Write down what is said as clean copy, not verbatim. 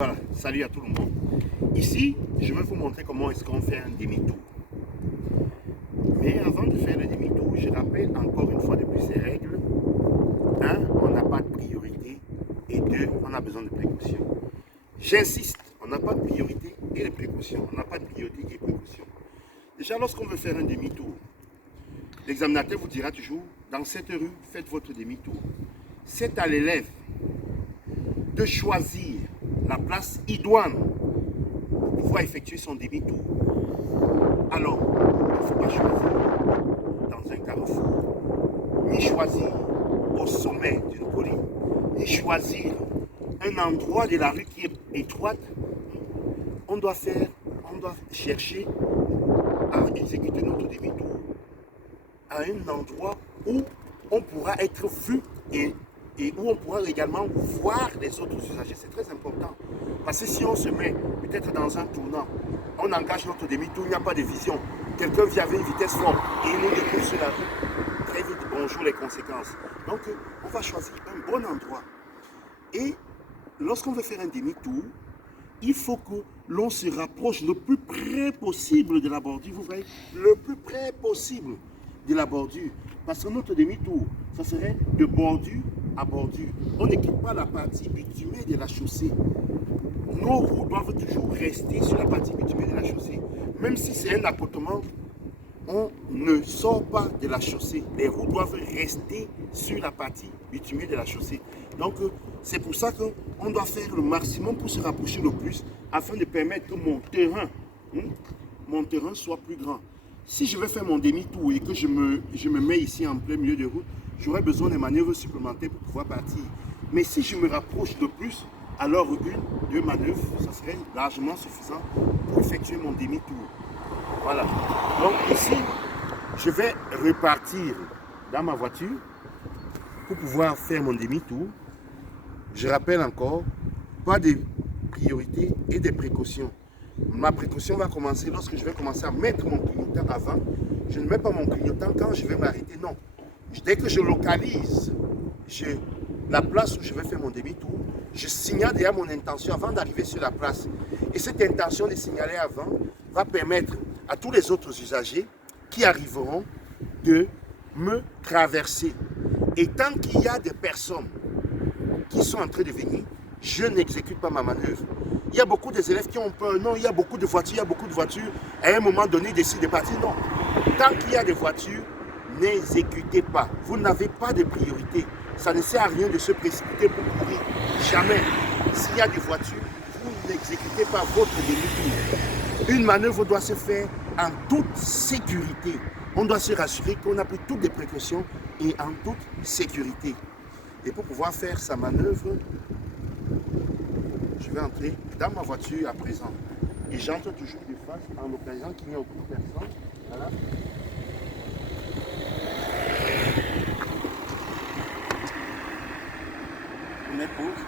Voilà, salut à tout le monde. Ici, je vais vous montrer comment est-ce qu'on fait un demi-tour. Mais avant de faire le demi-tour, je rappelle encore une fois de plus ces règles. 1, on n'a pas de priorité. Et 2, on a besoin de précaution. J'insiste, on n'a pas de priorité et de précaution. On n'a pas de priorité et de précaution. Déjà, lorsqu'on veut faire un demi-tour, l'examinateur vous dira toujours, dans cette rue, faites votre demi-tour. C'est à l'élève de choisir la place idoine pour pouvoir effectuer son demi-tour. Alors, il ne faut pas choisir dans un carrefour, ni choisir au sommet d'une colline, ni choisir un endroit de la rue qui est étroite. On doit chercher à exécuter notre demi-tour à un endroit où on pourra être vu et où on pourra également voir les autres usagers. C'est très important. Parce que si on se met peut-être dans un tournant, on engage notre demi-tour, il n'y a pas de vision. Quelqu'un vient avec une vitesse forte et il nous découle sur la rue. Très vite, bonjour les conséquences. Donc, on va choisir un bon endroit. Et lorsqu'on veut faire un demi-tour, il faut que l'on se rapproche le plus près possible de la bordure. Vous voyez, le plus près possible de la bordure. Parce que notre demi-tour, ça serait de bordure à bordure. On ne quitte pas la partie bitumée de la chaussée. Nos roues doivent toujours rester sur la partie bitumée de la chaussée. Même si c'est un accotement, on ne sort pas de la chaussée. Les roues doivent rester sur la partie bitumée de la chaussée. Donc, c'est pour ça qu'on doit faire le maximum pour se rapprocher le plus afin de permettre que mon terrain soit plus grand. Si je vais faire mon demi-tour et que je me mets ici en plein milieu de route, j'aurai besoin de manœuvres supplémentaires pour pouvoir partir. Mais si je me rapproche de plus, alors une, deux manœuvres, ça serait largement suffisant pour effectuer mon demi-tour. Voilà. Donc ici, je vais repartir dans ma voiture pour pouvoir faire mon demi-tour. Je rappelle encore, pas de priorité et de précautions. Ma précaution va commencer lorsque je vais commencer à mettre mon clignotant avant. Je ne mets pas mon clignotant quand je vais m'arrêter, non. Dès que je localise la place où je vais faire mon demi-tour, je signale déjà mon intention avant d'arriver sur la place. Et cette intention de signaler avant va permettre à tous les autres usagers qui arriveront de me traverser. Et tant qu'il y a des personnes qui sont en train de venir, je n'exécute pas ma manœuvre. Il y a beaucoup d'élèves qui ont peur. Non, il y a beaucoup de voitures, À un moment donné, ils décident de partir. Non. Tant qu'il y a des voitures, n'exécutez pas. Vous n'avez pas de priorité. Ça ne sert à rien de se précipiter pour courir. Jamais. S'il y a des voitures, vous n'exécutez pas votre demi-tour. Une manœuvre doit se faire en toute sécurité. On doit se rassurer qu'on a pris toutes les précautions et en toute sécurité. Et pour pouvoir faire sa manœuvre, je vais entrer dans ma voiture à présent. Et j'entre toujours de face en localisant qu'il n'y a aucune personne. Voilà. Je mets pause.